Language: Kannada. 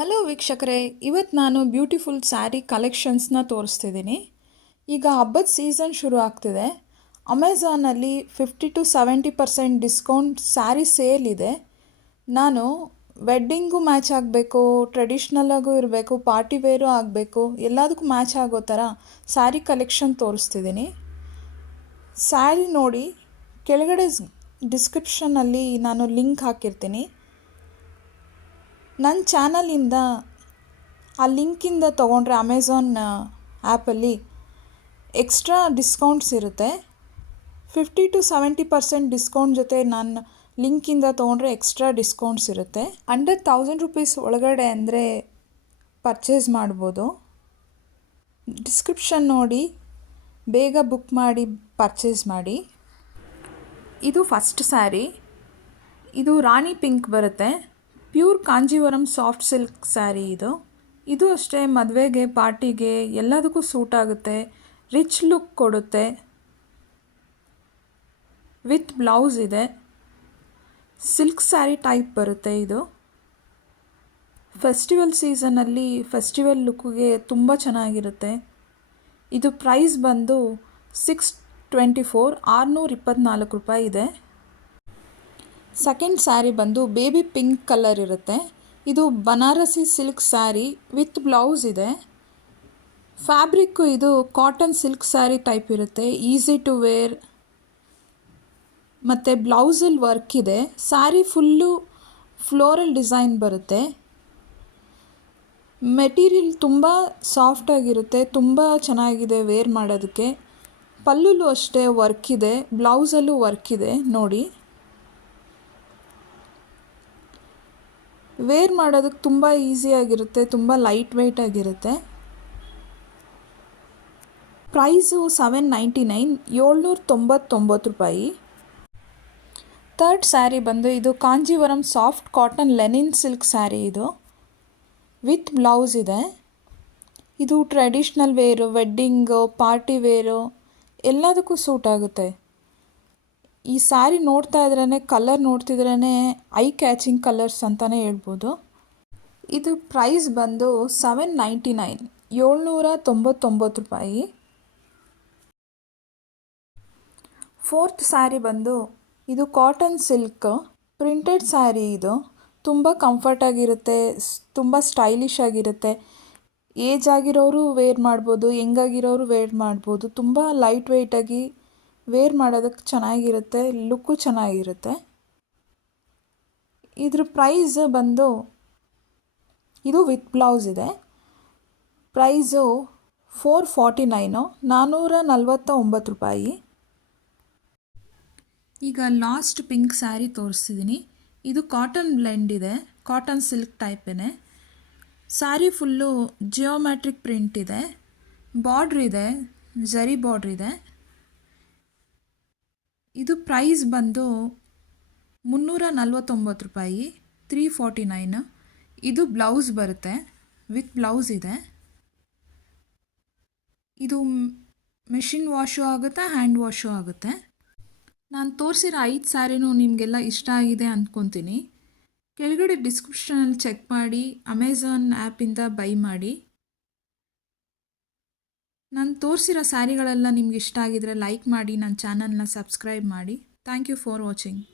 ಹಲೋ ವೀಕ್ಷಕರೇ, ಇವತ್ತು ನಾನು ಬ್ಯೂಟಿಫುಲ್ ಸ್ಯಾರಿ ಕಲೆಕ್ಷನ್ಸ್ನ ತೋರಿಸ್ತಿದ್ದೀನಿ. ಈಗ ಹಬ್ಬದ ಸೀಸನ್ ಶುರು ಆಗ್ತಿದೆ. ಅಮೆಝಾನಲ್ಲಿ 50-70% ಡಿಸ್ಕೌಂಟ್ ಸ್ಯಾರಿ ಸೇಲ್ ಇದೆ. ನಾನು ವೆಡ್ಡಿಂಗು ಮ್ಯಾಚ್ ಆಗಬೇಕು, ಟ್ರೆಡಿಷ್ನಲ್ಲಾಗೂ ಇರಬೇಕು, ಪಾರ್ಟಿ ವೇರು ಆಗಬೇಕು, ಎಲ್ಲದಕ್ಕೂ ಮ್ಯಾಚ್ ಆಗೋ ಥರ ಸ್ಯಾರಿ ಕಲೆಕ್ಷನ್ ತೋರಿಸ್ತಿದ್ದೀನಿ. ಸ್ಯಾರಿ ನೋಡಿ, ಕೆಳಗಡೆ ಡಿಸ್ಕ್ರಿಪ್ಷನ್ನಲ್ಲಿ ನಾನು ಲಿಂಕ್ ಹಾಕಿರ್ತೀನಿ. ನನ್ನ ಚಾನಲಿಂದ ಆ ಲಿಂಕಿಂದ ತೊಗೊಂಡ್ರೆ ಅಮೆಝಾನ್ ಆ್ಯಪಲ್ಲಿ ಎಕ್ಸ್ಟ್ರಾ ಡಿಸ್ಕೌಂಟ್ಸ್ ಇರುತ್ತೆ. 50-70% ಡಿಸ್ಕೌಂಟ್ ಜೊತೆ ನನ್ನ ಲಿಂಕಿಂದ ತೊಗೊಂಡ್ರೆ ಎಕ್ಸ್ಟ್ರಾ ಡಿಸ್ಕೌಂಟ್ಸ್ ಇರುತ್ತೆ. ಅಂಡರ್ 1000 ರುಪೀಸ್ ಒಳಗಡೆ ಅಂದರೆ ಪರ್ಚೇಸ್ ಮಾಡ್ಬೋದು. ಡಿಸ್ಕ್ರಿಪ್ಷನ್ ನೋಡಿ ಬೇಗ ಬುಕ್ ಮಾಡಿ ಪರ್ಚೇಸ್ ಮಾಡಿ. ಇದು ಫಸ್ಟ್ ಸ್ಯಾರಿ. ಇದು ರಾಣಿ ಪಿಂಕ್ ಬರುತ್ತೆ. Pure Kanjeevaram soft silk sari ಇದು ಅಷ್ಟೇ ಮದುವೆಗೆ, ಪಾರ್ಟಿಗೆ ಎಲ್ಲದಕ್ಕೂ ಸೂಟ್ ಆಗುತ್ತೆ. ರಿಚ್ ಲುಕ್ ಕೊಡುತ್ತೆ. ವಿತ್ ಬ್ಲೌಸ್ ಇದೆ. ಸಿಲ್ಕ್ ಸ್ಯಾರಿ ಟೈಪ್ ಬರುತ್ತೆ ಇದು. ಫೆಸ್ಟಿವಲ್ ಸೀಸನಲ್ಲಿ ಫೆಸ್ಟಿವಲ್ ಲುಕ್ಗೆ ತುಂಬ ಚೆನ್ನಾಗಿರುತ್ತೆ. ಇದು ಪ್ರೈಸ್ ಬಂದು $624 ರೂಪಾಯಿ ಇದೆ. ಸೆಕೆಂಡ್ ಸ್ಯಾರಿ ಬಂದು ಬೇಬಿ ಪಿಂಕ್ ಕಲರ್ ಇರುತ್ತೆ. ಇದು Banarasi silk sari with blouse ಇದೆ. ಫ್ಯಾಬ್ರಿಕ್ಕು ಇದು ಕಾಟನ್ ಸಿಲ್ಕ್ ಸ್ಯಾರಿ ಟೈಪ್ ಇರುತ್ತೆ. ಈಸಿ ಟು ವೇರ್ ಮತ್ತು ಬ್ಲೌಸಲ್ಲಿ ವರ್ಕ್ ಇದೆ. ಸ್ಯಾರಿ ಫುಲ್ಲು ಫ್ಲೋರಲ್ ಡಿಸೈನ್ ಬರುತ್ತೆ. ಮೆಟೀರಿಯಲ್ ತುಂಬ ಸಾಫ್ಟಾಗಿರುತ್ತೆ, ತುಂಬ ಚೆನ್ನಾಗಿದೆ ವೇರ್ ಮಾಡೋದಕ್ಕೆ. ಪಲ್ಲುಲೂ ಅಷ್ಟೇ ವರ್ಕ್ ಇದೆ, ಬ್ಲೌಸಲ್ಲೂ ವರ್ಕ್ ಇದೆ ನೋಡಿ. ವೇರ್ ಮಾಡೋದಕ್ಕೆ ತುಂಬ ಈಸಿಯಾಗಿರುತ್ತೆ, ತುಂಬ ಲೈಟ್ ವೆಯ್ಟ್ ಆಗಿರುತ್ತೆ. ಪ್ರೈಸು $799 ರೂಪಾಯಿ. ಥರ್ಡ್ ಸ್ಯಾರಿ ಬಂದು ಇದು Kanjeevaram soft cotton linen silk sari ಇದು ವಿತ್ ಬ್ಲೌಸ್ ಇದೆ. ಇದು traditional wear, wedding, party wear ಎಲ್ಲದಕ್ಕೂ ಸೂಟ್ ಆಗುತ್ತೆ. ಈ ಸ್ಯಾರಿ ನೋಡ್ತಾ ಇದ್ರೇ, ಕಲರ್ ನೋಡ್ತಿದ್ರೇ ಐ ಕ್ಯಾಚಿಂಗ್ ಕಲರ್ಸ್ ಅಂತಲೇ ಹೇಳ್ಬೋದು. ಇದು ಪ್ರೈಸ್ ಬಂದು $799 ರೂಪಾಯಿ. ಫೋರ್ತ್ ಸ್ಯಾರಿ ಬಂದು ಇದು ಕಾಟನ್ ಸಿಲ್ಕ್ ಪ್ರಿಂಟೆಡ್ ಸ್ಯಾರಿ. ಇದು ತುಂಬ ಕಂಫರ್ಟಾಗಿರುತ್ತೆ, ತುಂಬ ಸ್ಟೈಲಿಶ್ ಆಗಿರುತ್ತೆ. ಏಜ್ ಆಗಿರೋರು ವೇರ್ ಮಾಡ್ಬೋದು, ಯಂಗಾಗಿರೋರು ವೇರ್ ಮಾಡ್ಬೋದು. ತುಂಬ ಲೈಟ್ ವೆಯ್ಟಾಗಿ ವೇರ್ ಮಾಡೋದಕ್ಕೆ ಚೆನ್ನಾಗಿರುತ್ತೆ, ಲುಕ್ಕು ಚೆನ್ನಾಗಿರುತ್ತೆ. ಇದ್ರ ಪ್ರೈಸ್ ಬಂದು ಇದು ವಿತ್ ಬ್ಲೌಸ್ ಇದೆ. ಪ್ರೈಸು $449 ರೂಪಾಯಿ. ಈಗ ಲಾಸ್ಟ್ ಪಿಂಕ್ ಸ್ಯಾರಿ ತೋರಿಸ್ತಿದ್ದೀನಿ. ಇದು ಕಾಟನ್ ಬ್ಲೆಂಡ್ ಇದೆ, ಕಾಟನ್ ಸಿಲ್ಕ್ ಟೈಪೇನೆ. ಸ್ಯಾರಿ ಫುಲ್ಲು ಜಿಯೋಮ್ಯಾಟ್ರಿಕ್ ಪ್ರಿಂಟ್ ಇದೆ, ಬಾರ್ಡ್ರ್ ಇದೆ, ಝರಿ ಬಾರ್ಡ್ರ್ ಇದೆ. ಇದು ಪ್ರೈಸ್ ಬಂದು $349 ರೂಪಾಯಿ, $349. ಇದು ಬ್ಲೌಸ್ ಬರುತ್ತೆ, ವಿತ್ ಬ್ಲೌಸ್ ಇದೆ. ಇದು ಮೆಷಿನ್ ವಾಶು ಆಗುತ್ತೆ, ಹ್ಯಾಂಡ್ ವಾಶು ಆಗುತ್ತೆ. ನಾನು ತೋರಿಸಿರೋ 5 ಸ್ಯಾರಿನೂ ನಿಮಗೆಲ್ಲ ಇಷ್ಟ ಆಗಿದೆ ಅಂದ್ಕೊತೀನಿ. ಕೆಳಗಡೆ ಡಿಸ್ಕ್ರಿಪ್ಷನಲ್ಲಿ ಚೆಕ್ ಮಾಡಿ ಅಮೆಝಾನ್ ಆ್ಯಪಿಂದ ಬೈ ಮಾಡಿ. ನಾನು ತೋರಿಸಿರೋ ಸ್ಯಾರಿಗಳೆಲ್ಲ ನಿಮ್ಗೆ ಇಷ್ಟ ಆಗಿದರೆ ಲೈಕ್ ಮಾಡಿ, ನನ್ನ ಚಾನಲ್ನ ಸಬ್ಸ್ಕ್ರೈಬ್ ಮಾಡಿ. Thank you for watching.